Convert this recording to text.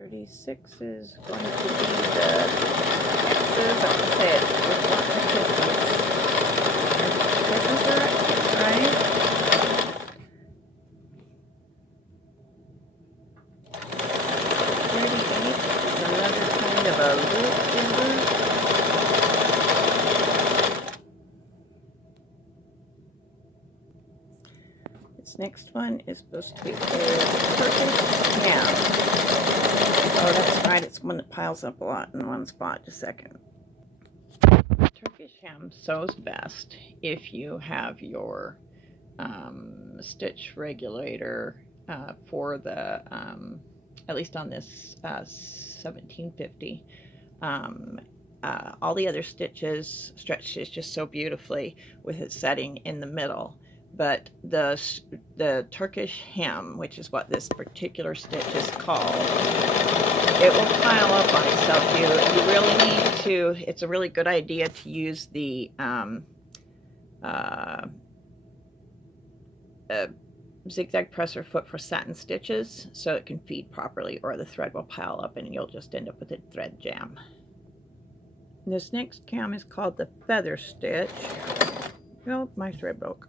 36 is going to be the X's. I'm going to say it's with lots of 50s. This is right? 38 is another kind of a loop finger. This next one is supposed to be a Turkish ham. Oh, that's right. It's one that piles up a lot in one spot. Just a second. Turkish ham sews best if you have your stitch regulator for the, at least on this 1750. All the other stitches stretch is just so beautifully with it setting in the middle. But the Turkish hem, which is what this particular stitch is called, it will pile up on itself. You really need to, it's a really good idea to use the zigzag presser foot for satin stitches so it can feed properly, or the thread will pile up and you'll just end up with a thread jam. This next cam is called the feather stitch. Oh, my thread broke.